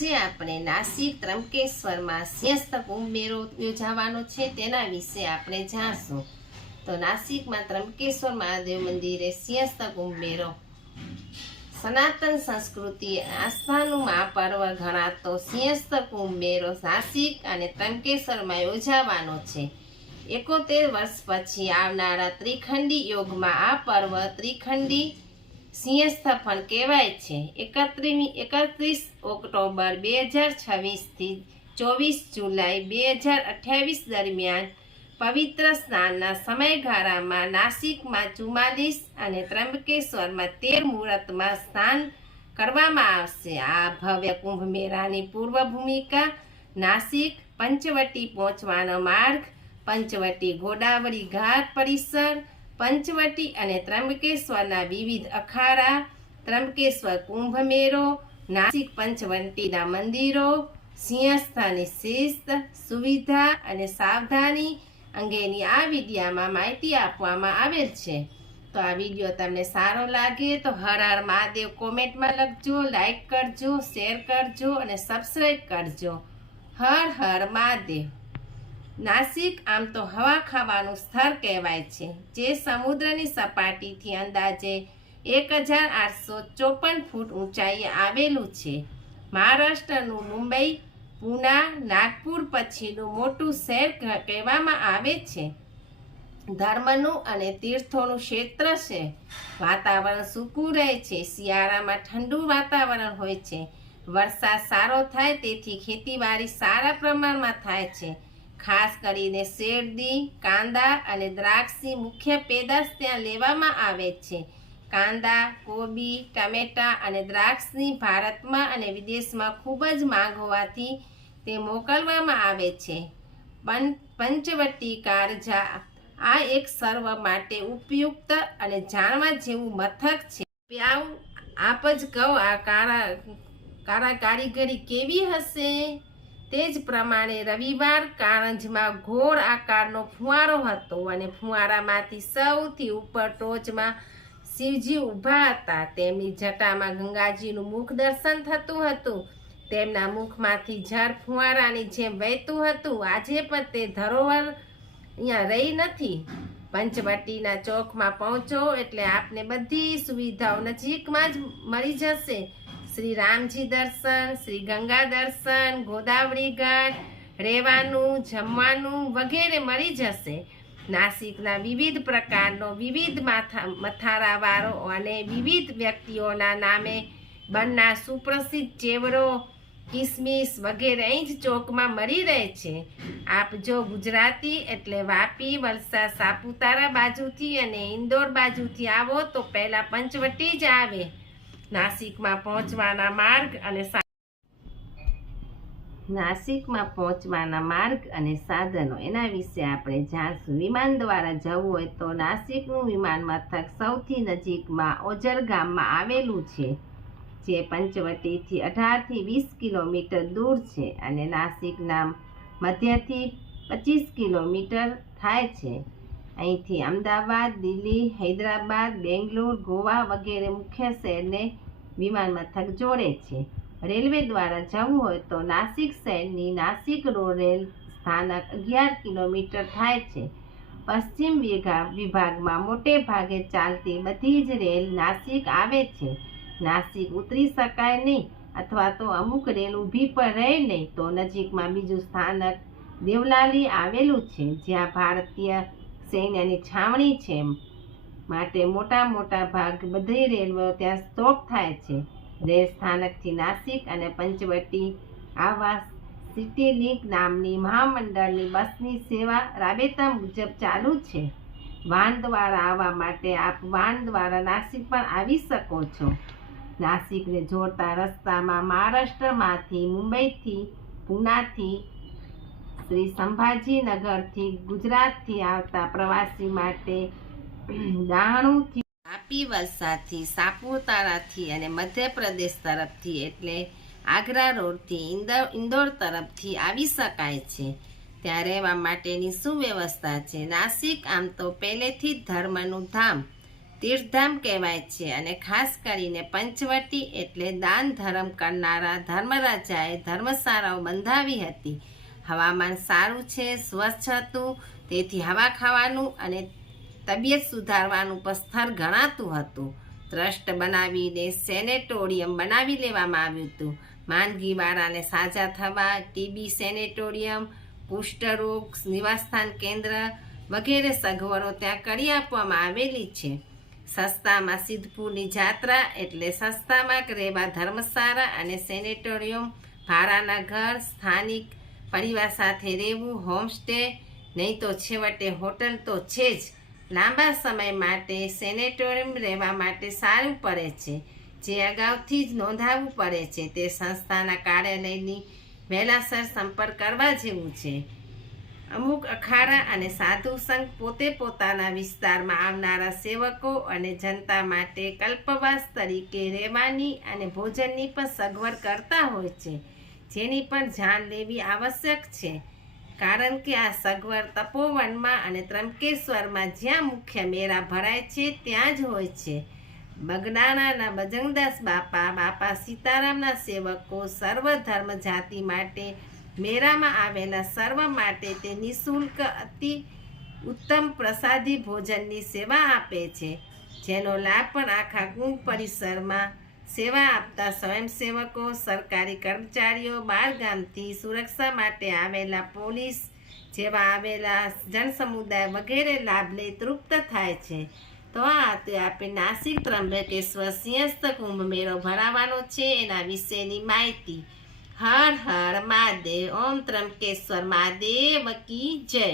આજે આપણે નાસિક ત્રંબકેશ્વરમાં સિંહસ્થ કુંભ મેળો યોજાવાનો છે તેના વિશે આપણે જાણશું। તો નાસિકમાં ત્રંબકેશ્વર મહાદેવ મંદિરે સિંહસ્થ કુંભ મેળો સનાતન સંસ્કૃતિ આસ્થાનું મહાપર્વ ગણાતો સિંહસ્થ કુંભ મેળો નાસિક અને ત્રંબકેશ્વરમાં યોજાવાનો છે। 71 વર્ષ પછી આવનારા ત્રિખંડી યોગમાં આ પર્વ ત્રિખંડી સિંહસ્થ પણ કહેવાય છે। 31 ઓક્ટોબર 2026 થી 24 જુલાઈ 2028 દરમિયાન પવિત્ર સ્નાનના સમયગાળામાં નાસિકમાં 44 અને ત્રંબકેશ્વરમાં 13 મુહૂર્તમાં સ્નાન કરવામાં આવશે। આ ભવ્ય કુંભ મેળાની પૂર્વ ભૂમિકા નાસિક પંચવટી પહોંચવાનો માર્ગ, પંચવટી ગોદાવરી ઘાટ પરિસર, પંચવટી અને ત્રંબકેશ્વરના વિવિધ અખાડા, ત્રંબકેશ્વર કુંભ મેળો, નાસિક પંચવટીના મંદિરો, સિંહસ્થની શિસ્ત, સુવિધા અને સાવધાની અંગેની આ વિડીયોમાં માહિતી આપવામાં આવેલ છે। તો આ વિડીયો તમને સારો લાગે તો હર હર મહાદેવ કોમેન્ટમાં લખજો, લાઈક કરજો, શેર કરજો અને સબસ્ક્રાઈબ કરજો। હર હર મહાદેવ। નાસિક આમ તો હવા ખાવાનું સ્થળ કહેવાય છે, જે સમુદ્રની સપાટીથી અંદાજે 1854 ફૂટ ઊંચાઈએ આવેલું છે। મહારાષ્ટ્રનું મુંબઈ, પૂના, નાગપુર પછીનું મોટું શહેર કહેવામાં આવે છે। ધર્મનું અને તીર્થોનું ક્ષેત્ર છે। વાતાવરણ સૂકું રહે છે, શિયાળામાં ઠંડુ વાતાવરણ હોય છે, વરસાદ સારો થાય તેથી ખેતીવાડી સારા પ્રમાણમાં થાય છે। ખાસ કરીને શેરડી, કાંદા અને દ્રાક્ષની મુખ્ય પેદાશ ત્યાં લેવામાં આવે છે। કાંદા, કોબી, ટમેટા અને દ્રાક્ષની ભારતમાં અને વિદેશમાં ખૂબ જ માંગ હોવાથી તે મોકલવામાં આવે છે। પંચવટી કારજા આ એક સર્વ માટે ઉપયુક્ત અને જાણવા જેવું મથક છે। પ્યાઉ આપ જ કહો આ કાળા કારીગરી કેવી હશે? તે જ પ્રમાણે રવિવાર કારંજમાં ગોળ આકારનો ફુવારો હતો અને ફુવારામાંથી સૌથી ઉપર ટોચમાં શિવજી ઊભા હતા। તેમની જટામાં ગંગાજીનું મુખ દર્શન થતું હતું। તેમના મુખમાંથી જળ ફુવારાની જેમ વહેતું હતું। આજે પણ તે ધરોહર અહીંયા રહી નથી। પંચવટીના ચોકમાં પહોંચો એટલે આપને બધી સુવિધાઓ નજીકમાં જ મળી જશે। શ્રી રામજી દર્શન, શ્રી ગંગા દર્શન, ગોદાવરી ઘાટ, રહેવાનું, જમવાનું વગેરે મળી જશે। નાસિકના વિવિધ પ્રકારનો વિવિધ મથારાવાળો અને વિવિધ વ્યક્તિઓના નામે બનનાર સુપ્રસિદ્ધ ચેવડો, કિસમિસ વગેરે અહીં જ ચોકમાં મળી રહે છે। આપ જો ગુજરાતી એટલે વાપી, વલસાડ, સાપુતારા બાજુથી અને ઇન્દોર બાજુથી આવો તો પહેલાં પંચવટી જ આવે। નાસિકમાં પહોંચવાના માર્ગ અને સાધનો એના વિશે આપણે જાણશું। વિમાન દ્વારા જવું હોય તો નાસિકનું વિમાન મથક સૌથી નજીકમાં ઓજર ગામમાં આવેલું છે, જે પંચવટીથી 18 થી 20 કિલોમીટર દૂર છે અને નાસિકના મધ્યથી 25 કિલોમીટર થાય છે। અહીંથી અમદાવાદ, દિલ્હી, હૈદરાબાદ, બેંગ્લોર, ગોવા વગેરે મુખ્ય શહેરને વિમાન મથક જોડે છે। રેલવે દ્વારા જવું હોય તો નાસિક શહેરની નાસિક રોડ રેલ સ્થાનક 11 કિલોમીટર થાય છે। પશ્ચિમ વિભાગમાં મોટે ભાગે ચાલતી બધી જ રેલ નાસિક આવે છે। નાસિક ઉતરી શકાય નહીં અથવા તો અમુક રેલ ઊભી પર રહે નહીં તો નજીકમાં બીજું સ્થાનક દેવલાલી આવેલું છે, જ્યાં ભારતીય સૈન્યની છાવણી છે, માટે મોટા ભાગ બધી રેલવે ત્યાં સ્ટોપ થાય છે। રેલ સ્થાનકથી નાસિક અને પંચવટી આવા સિટી લિંક નામની મહામંડળની બસની સેવા રાબેતા મુજબ ચાલુ છે। વાહન દ્વારા આવવા માટે આપ વાહન દ્વારા નાસિક પણ આવી શકો છો। નાસિકને જોડતા રસ્તામાં મહારાષ્ટ્રમાંથી, મુંબઈથી, પૂનાથી, શ્રી સંભાજીનગરથી, ગુજરાતથી આવતા પ્રવાસી માટે દાણુથી, વાપી, વલસાડથી, સાપુતારાથી અને મધ્યપ્રદેશ તરફથી એટલે આગ્રા રોડથી ઇન્દોર તરફથી આવી શકાય છે। ત્યાં રહેવા માટેની સુવ્યવસ્થા છે। નાસિક આમ તો પહેલેથી જ ધર્મનું ધામ તીર્થધામ કહેવાય છે અને ખાસ કરીને પંચવટી એટલે દાન ધર્મ કરનારા ધર્મરાજાએ ધર્મશાળાઓ બંધાવી હતી. હવામાન સારું છે, સ્વચ્છ હતું, તેથી હવા ખાવાનું અને તબિયત સુધારવાનું પણ સ્થળ ગણાતું હતું. ટ્રસ્ટ બનાવીને સેનેટોરિયમ બનાવી લેવામાં આવ્યું હતું. માંદગીવાળાને સાજા થવા ટીબી સેનેટોરિયમ, કુષ્ઠરોગ નિવાસસ્થાન કેન્દ્ર વગેરે સગવડો ત્યાં કરી આપવામાં આવેલી છે. સસ્તામાં સિદ્ધપુરની જાત્રા એટલે સસ્તામાં રહેવા ધર્મશાળા અને સેનેટોરિયમ, ભાડાના ઘર, સ્થાનિક પરિવાર સાથે રહેવું, હોમસ્ટે, નહીં તો છેવટે હોટલ તો છે જ. લાંબા સમય માટે સેનેટોરિયમ રહેવા માટે સારું પડે છે, જે અગાઉથી જ નોંધાવવું પડે છે. તે સંસ્થાના કાર્યાલયની વહેલાસર સંપર્ક કરવા જેવું છે. અમુક અખાડા અને સાધુ સંઘ પોતે પોતાના વિસ્તારમાં આવનારા સેવકો અને જનતા માટે કલ્પવાસ તરીકે રહેવાની અને ભોજનની પણ સગવડ કરતા હોય છે, જેની પણ જાણ લેવી આવશ્યક છે. કારણ કે આ સગવડ તપોવનમાં અને ત્રંબકેશ્વરમાં જ્યાં મુખ્ય મેળા ભરાય છે ત્યાં જ હોય છે. બગદાણાના બજરંગદાસ બાપા સીતારામના સેવકો સર્વ ધર્મ જાતિ માટે મેળામાં આવેલા સર્વ માટે તે નિઃશુલ્ક અતિ ઉત્તમ પ્રસાદી ભોજનની સેવા આપે છે, જેનો લાભ પણ આખા કુંભ પરિસરમાં સેવા આપતા સ્વયંસેવકો, સરકારી કર્મચારીઓ, બહારગામથી સુરક્ષા માટે આવેલા પોલીસ જેવા આવેલા જનસમુદાય વગેરે લાભ લઈ તૃપ્ત થાય છે. તો આ તે આપણે નાસિક ત્રંબકેશ્વર સિંહસ્થ કુંભ મેળો ભરાવાનો છે એના વિશેની માહિતી. હર હર મહાદેવ. ઓમ ત્રંબકેશ્વર મહાદેવ કી જય.